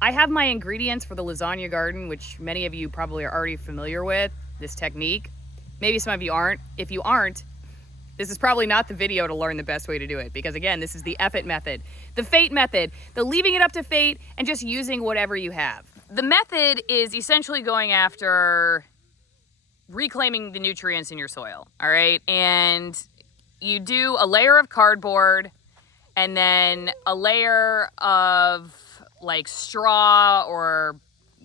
I have my ingredients for the lasagna garden, which many of you probably are already familiar with, this technique. Maybe some of you aren't. If you aren't, this is probably not the video to learn the best way to do it, because again, this is the effort method, the fate method, the leaving it up to fate and just using whatever you have. The method is essentially going after reclaiming the nutrients in your soil, all right? And you do a layer of cardboard and then a layer of like straw or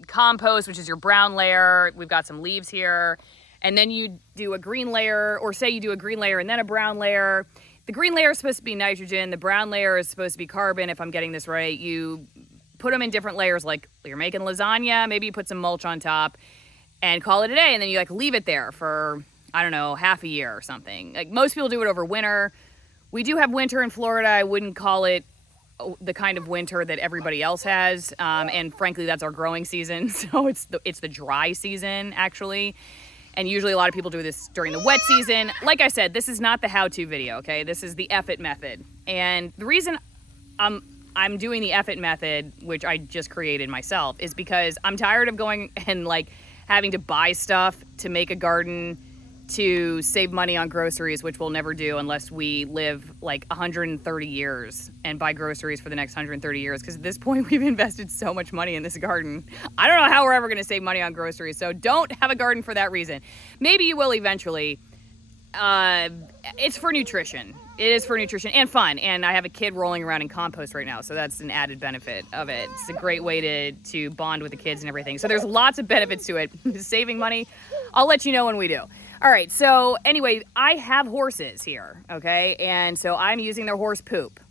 compost, which is your brown layer. We've got some leaves here. And then you do a green layer, or say you do a green layer and then a brown layer. The green layer is supposed to be nitrogen. The brown layer is supposed to be carbon, if I'm getting this right. You put them in different layers, like you're making lasagna, maybe you put some mulch on top and call it a day. And then you like leave it there for, I don't know, half a year or something. Like most people do it over winter. We do have winter in Florida. I wouldn't call it the kind of winter that everybody else has. And frankly, that's our growing season. So it's the dry season, actually. And usually a lot of people do this during the wet season. Like I said, this is not the how-to video, okay? This is the effort method. And the reason I'm doing the effort method, which I just created myself, is because I'm tired of going and like having to buy stuff to make a garden to save money on groceries, which we'll never do unless we live like 130 years and buy groceries for the next 130 years. Because at this point, we've invested so much money in this garden. I don't know how we're ever going to save money on groceries. So don't have a garden for that reason. Maybe you will eventually. It's for nutrition. It is for nutrition and fun. And I have a kid rolling around in compost right now. So that's an added benefit of it. It's a great way to bond with the kids and everything. So there's lots of benefits to it. Saving money. I'll let you know when we do. All right, so anyway, I have horses here, okay? And so I'm using their horse poop.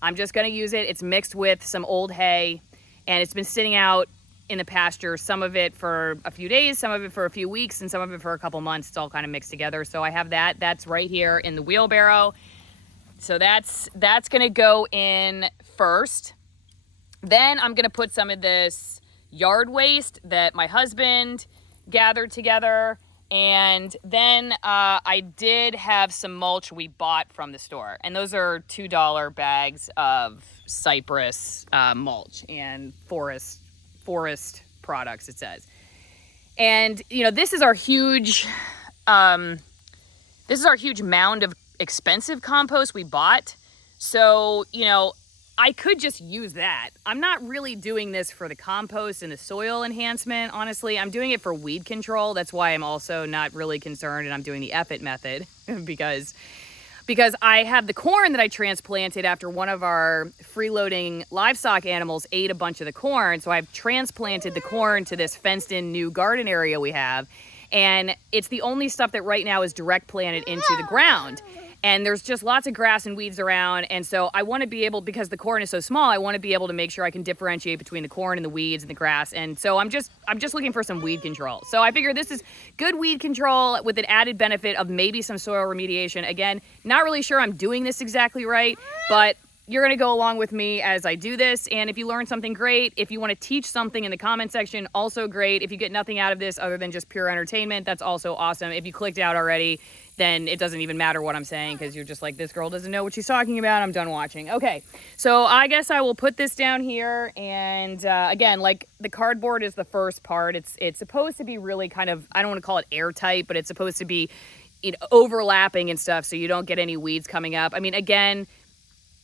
I'm just gonna use it. It's mixed with some old hay, and it's been sitting out in the pasture, some of it for a few days, some of it for a few weeks, and some of it for a couple months. It's all kind of mixed together. So I have that. That's right here in the wheelbarrow. So that's gonna go in first. Then I'm gonna put some of this yard waste that my husband gathered together. And then I did have some mulch we bought from the store. And those are $2 bags of cypress mulch and forest products, it says. And, you know, this is our huge mound of expensive compost we bought. So, you know, I could just use that. I'm not really doing this for the compost and the soil enhancement, honestly. I'm doing it for weed control. That's why I'm also not really concerned, and I'm doing the effort method because I have the corn that I transplanted after one of our freeloading livestock animals ate a bunch of the corn. So I've transplanted the corn to this fenced-in new garden area we have, and it's the only stuff that right now is direct planted into the ground. And there's just lots of grass and weeds around. And so I want to be able, because the corn is so small, I want to be able to make sure I can differentiate between the corn and the weeds and the grass. And so I'm just looking for some weed control. So I figure this is good weed control with an added benefit of maybe some soil remediation. Again, not really sure I'm doing this exactly right, but you're going to go along with me as I do this. And if you learn something, great. If you want to teach something in the comment section, also great. If you get nothing out of this other than just pure entertainment, that's also awesome. If you clicked out already, then it doesn't even matter what I'm saying because you're just like, this girl doesn't know what she's talking about. I'm done watching. Okay, so I guess I will put this down here. And again, like the cardboard is the first part. It's supposed to be really kind of, I don't want to call it airtight, but it's supposed to be, you know, overlapping and stuff so you don't get any weeds coming up. I mean, again,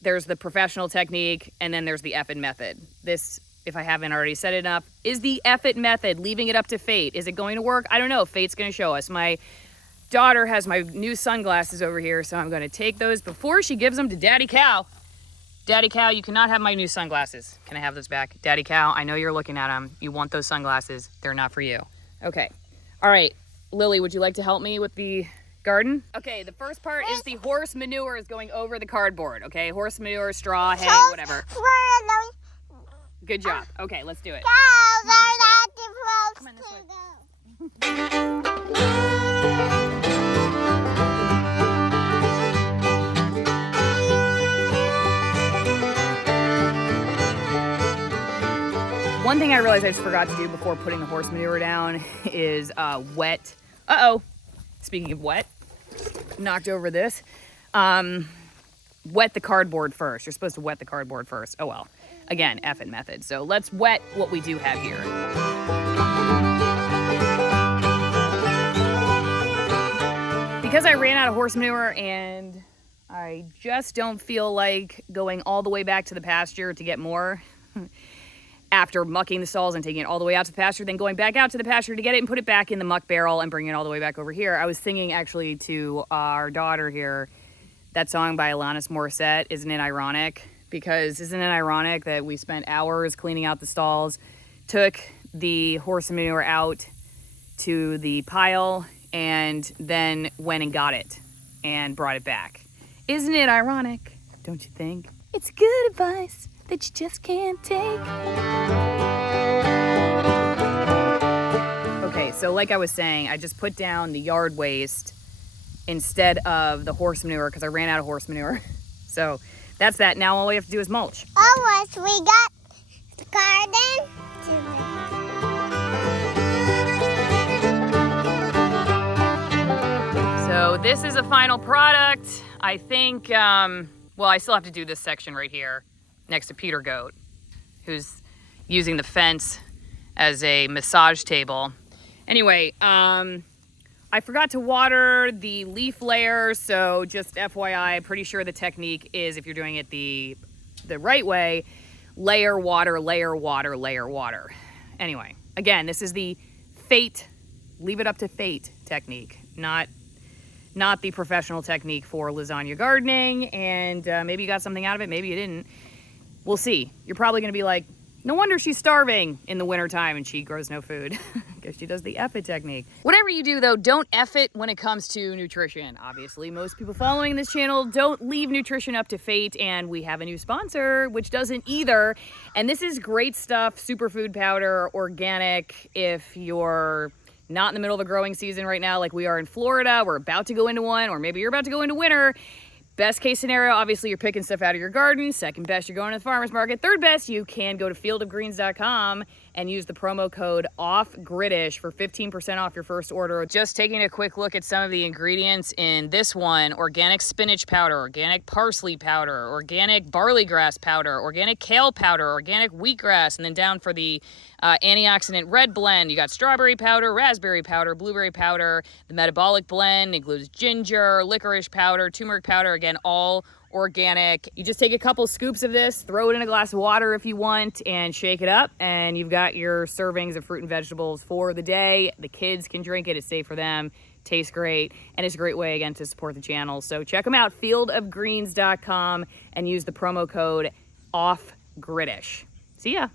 there's the professional technique and then there's the effort method. This, if I haven't already said it enough, is the effort method, leaving it up to fate. Is it going to work? I don't know. Fate's going to show us. My daughter has my new sunglasses over here, so I'm going to take those before she gives them to Daddy Cow. Daddy Cow, you cannot have my new sunglasses. Can I have those back? Daddy Cow, I know you're looking at them. You want those sunglasses. They're not for you. Okay. All right. Lily, would you like to help me with the garden? Okay, the first part is the horse manure is going over the cardboard, okay? Horse manure, straw, hay, whatever. Good job. Okay, let's do it. Come on this way. One thing I realized I just forgot to do before putting the horse manure down is wet. Speaking of wet, knocked over this. Wet the cardboard first. You're supposed to wet the cardboard first. Oh well. Again, effing method. So let's wet what we do have here. Because I ran out of horse manure and I just don't feel like going all the way back to the pasture to get more after mucking the stalls and taking it all the way out to the pasture, then going back out to the pasture to get it and put it back in the muck barrel and bring it all the way back over here. I was singing actually to our daughter here that song by Alanis Morissette, Isn't It Ironic? Because isn't it ironic that we spent hours cleaning out the stalls, took the horse manure out to the pile, and then went and got it and brought it back. Isn't it ironic, don't you think? It's good advice that you just can't take. Okay, so like I was saying, I just put down the yard waste instead of the horse manure because I ran out of horse manure. So that's that. Now all we have to do is mulch. Almost, we got the garden. So this is a final product. I think, well, I still have to do this section right here next to Peter Goat, who's using the fence as a massage table. Anyway, I forgot to water the leaf layer, so just FYI, pretty sure the technique is, if you're doing it the right way, layer water, layer water, layer water. Anyway, again, this is the fate, leave it up to fate technique, not the professional technique for lasagna gardening, and maybe you got something out of it, maybe you didn't. We'll see. You're probably going to be like, no wonder she's starving in the wintertime and she grows no food. Because she does the F it technique. Whatever you do, though, don't F it when it comes to nutrition. Obviously, most people following this channel don't leave nutrition up to fate, and we have a new sponsor, which doesn't either. And this is great stuff, superfood powder, organic, if you're not in the middle of a growing season right now like we are in Florida. We're about to go into one, or maybe you're about to go into winter. Best case scenario, obviously you're picking stuff out of your garden. Second best, you're going to the farmer's market. Third best, you can go to fieldofgreens.com and use the promo code OFFGRIDISH for 15% off your first order. Just taking a quick look at some of the ingredients in this one: organic spinach powder, organic parsley powder, organic barley grass powder, organic kale powder, organic wheatgrass, and then down for the antioxidant red blend, you got strawberry powder, raspberry powder, blueberry powder. The metabolic blend includes ginger, licorice powder, turmeric powder, again, all organic. You just take a couple scoops of this, throw it in a glass of water if you want, and shake it up, and you've got your servings of fruit and vegetables for the day. The kids can drink it. It's safe for them. Tastes great, and it's a great way, again, to support the channel. So check them out, fieldofgreens.com, and use the promo code OFFGRIDISH. See ya.